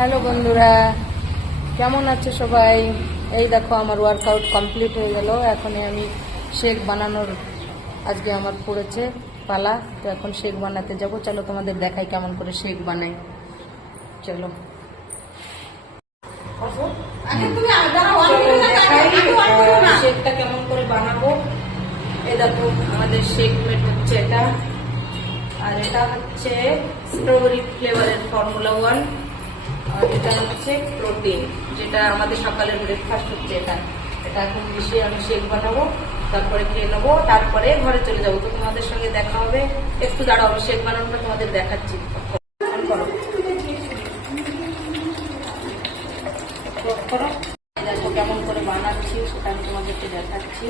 Hello বন্ধুরা, কেমন আছে সবাই? এই দেখো আমার ওয়ার্কআউট কমপ্লিট হয়ে গেল। এখন আমি শেক বানানোর আজকে আমার পড়েছে পালা। তো এখন শেক বানাতে যাব। চলো তোমাদের দেখাই কেমন করে শেক বানাই। চলো শেকটা কেমন করে বানাবো। এই দেখো আমাদের শেক মেড হচ্ছে এটা, আর এটা হচ্ছে স্ট্রবেরি ফ্লেভারের ফর্মুলা 1, আর এটা হচ্ছে প্রোটিন, যেটা আমাদের সকালের ব্রেকফাস্ট হচ্ছে। এটা এখন মিশিয়ে আমি শেক বানাবো, তারপরে খেয়ে নেবো, তারপরে ঘরে চলে যাবো। তো তোমাদের সঙ্গে দেখা হবে। একটু দাঁড়াও, শেক বানানোটা তোমাদের দেখাচ্ছি। দেখো কেমন করে বানাচ্ছি সেটা আমি তোমাদেরকে দেখাচ্ছি।